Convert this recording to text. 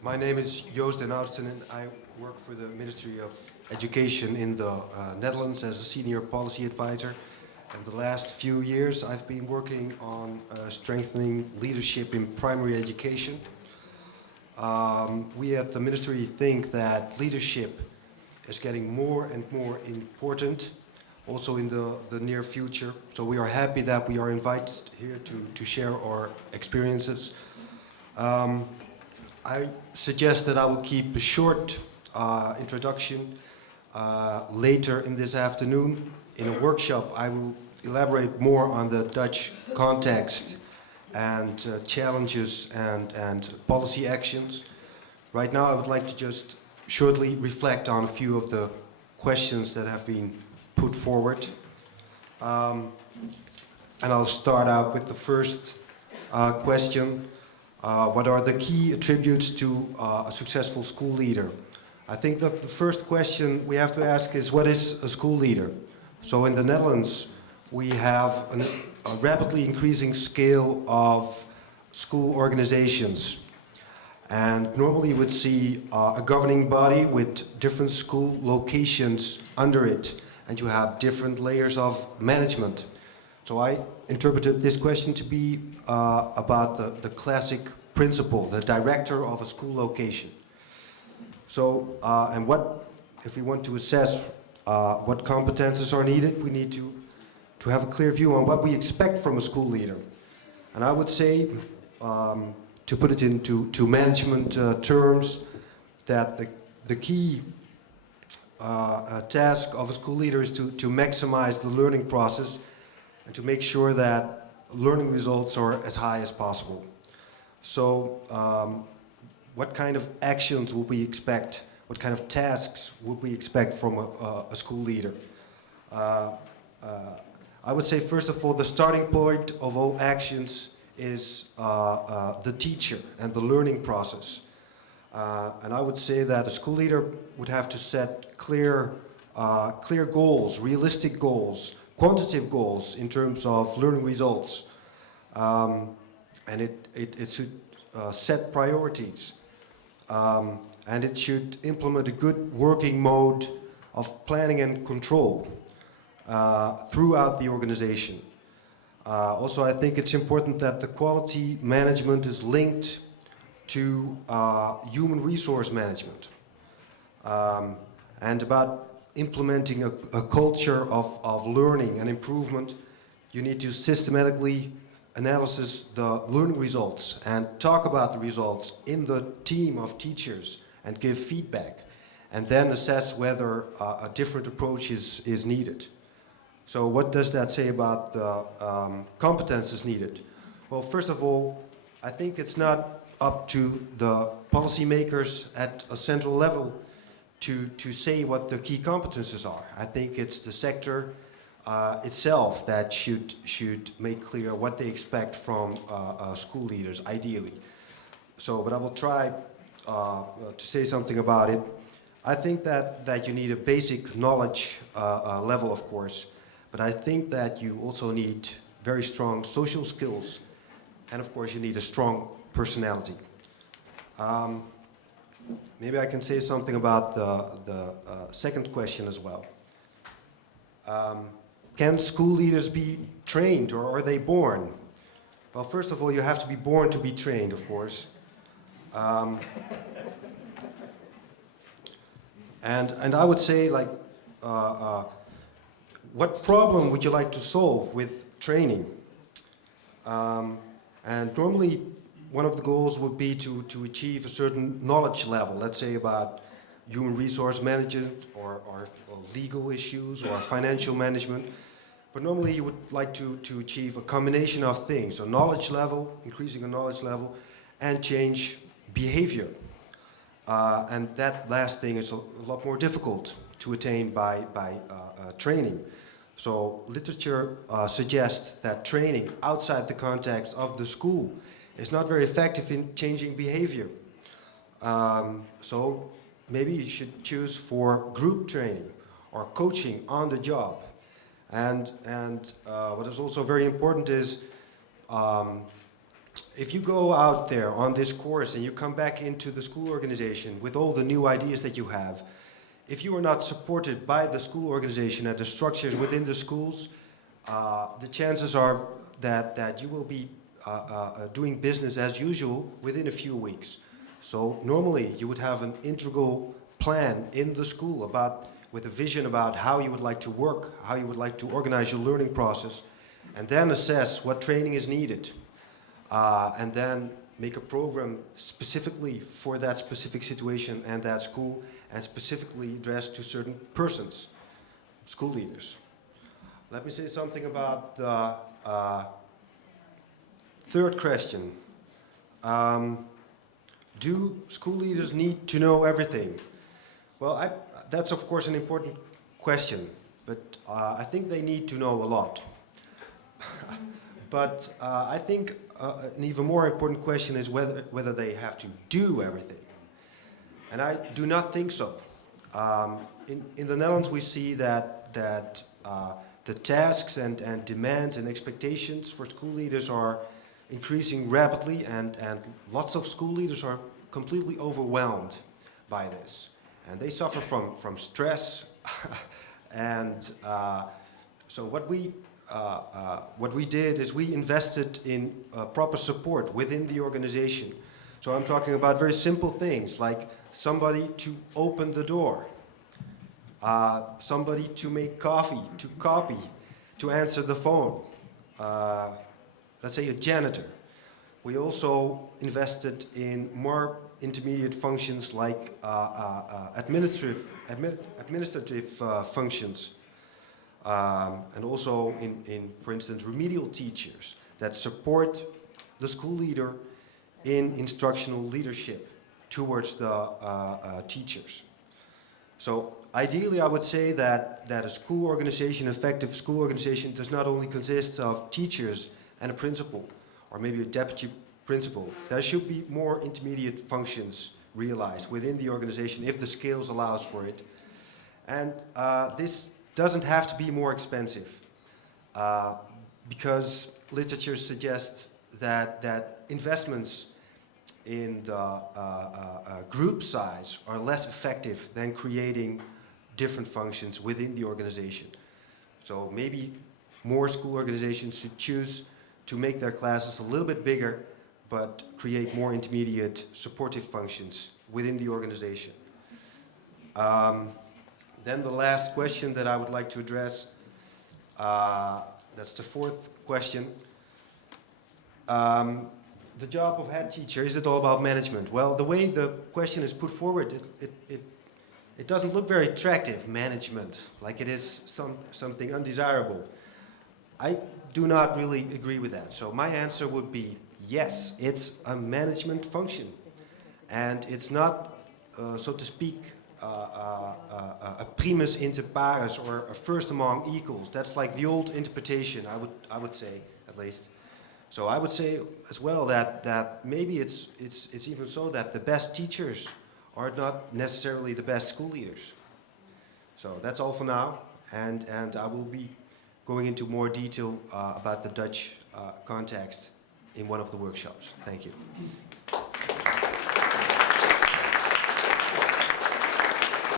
My name is Joost den Oudsten and I work for the Ministry of Education in the Netherlands as a senior policy advisor. And the last few years I've been working on strengthening leadership in primary education. We at the Ministry think that leadership is getting more and more important, also in the near future. So we are happy that we are invited here to share our experiences. I suggest that I will keep a short introduction. Later in this afternoon, in a workshop, I will elaborate more on the Dutch context and challenges and policy actions. Right now, I would like to just shortly reflect on a few of the questions that have been put forward. And I'll start out with the first question. What are the key attributes to a successful school leader? I think that the first question we have to ask is, what is a school leader? So in the Netherlands, we have a rapidly increasing scale of school organizations. And normally you would see a governing body with different school locations under it, and you have different layers of management. So I interpreted this question to be about the classic principle, the director of a school location. So, and what, if we want to assess what competences are needed, we need to have a clear view on what we expect from a school leader. And I would say, to put it into management terms, that the key task of a school leader is to maximize the learning process and to make sure that learning results are as high as possible. So what kind of actions would we expect? What kind of tasks would we expect from a school leader? I would say, first of all, the starting point of all actions is the teacher and the learning process. And I would say that a school leader would have to set clear goals, realistic goals, quantitative goals in terms of learning results. And it should set priorities. And it should implement a good working mode of planning and control throughout the organization. Also, I think it's important that the quality management is linked to human resource management. And about implementing a culture of learning and improvement, you need to systematically analyze the learning results and talk about the results in the team of teachers and give feedback, and then assess whether a different approach is needed. So what does that say about the competences needed? Well, first of all, I think it's not up to the policymakers at a central level to say what the key competences are. I think it's the sector itself that should make clear what they expect from school leaders, ideally. So, but I will try to say something about it. I think that you need a basic knowledge level, of course, but I think that you also need very strong social skills, and of course you need a strong personality. Maybe I can say something about the second question as well. Can school leaders be trained, or are they born? Well, first of all, you have to be born to be trained, of course. And I would say, like, what problem would you like to solve with training? And normally, one of the goals would be to achieve a certain knowledge level, let's say about human resource management or legal issues or financial management. But normally you would like to achieve a combination of things, a knowledge level, increasing a knowledge level, and change behavior. And that last thing is a lot more difficult to attain by training. So literature suggests that training outside the context of the school is not very effective in changing behavior. So maybe you should choose for group training or coaching on the job. And what is also very important is if you go out there on this course and you come back into the school organization with all the new ideas that you have, if you are not supported by the school organization and the structures within the schools, the chances are that you will be doing business as usual within a few weeks. So normally you would have an integral plan in the school with a vision about how you would like to work, how you would like to organize your learning process, and then assess what training is needed. And then make a program specifically for that specific situation and that school, and specifically addressed to certain persons, school leaders. Let me say something about the third question. Do school leaders need to know everything? Well, that's of course an important question, but I think they need to know a lot. But I think an even more important question is whether they have to do everything. And I do not think so. In the Netherlands we see that the tasks and demands and expectations for school leaders are increasing rapidly, and lots of school leaders are completely overwhelmed by this. And they suffer from stress. And so what we did is we invested in proper support within the organization. So I'm talking about very simple things like somebody to open the door, somebody to make coffee, to copy, to answer the phone, let's say a janitor. We also invested in more intermediate functions like administrative functions, and also in, for instance, remedial teachers that support the school leader in instructional leadership towards the teachers. So ideally, I would say that a school organization, effective school organization, does not only consist of teachers and a principal, or maybe a deputy principal. There should be more intermediate functions realized within the organization if the scales allows for it. And this doesn't have to be more expensive, because literature suggests that investments in the group size are less effective than creating different functions within the organization. So maybe more school organizations should choose to make their classes a little bit bigger, but create more intermediate supportive functions within the organization. Then the last question that I would like to address, that's the fourth question. The job of head teacher, is it all about management? Well, the way the question is put forward, it doesn't look very attractive, management, like it is something undesirable. I do not really agree with that. So my answer would be yes, it's a management function. And it's not, so to speak, a primus inter pares, or a first among equals. That's like the old interpretation, I would say, at least. So I would say as well that maybe it's even so that the best teachers are not necessarily the best school leaders. So that's all for now, and I will be going into more detail about the Dutch context in one of the workshops. Thank you.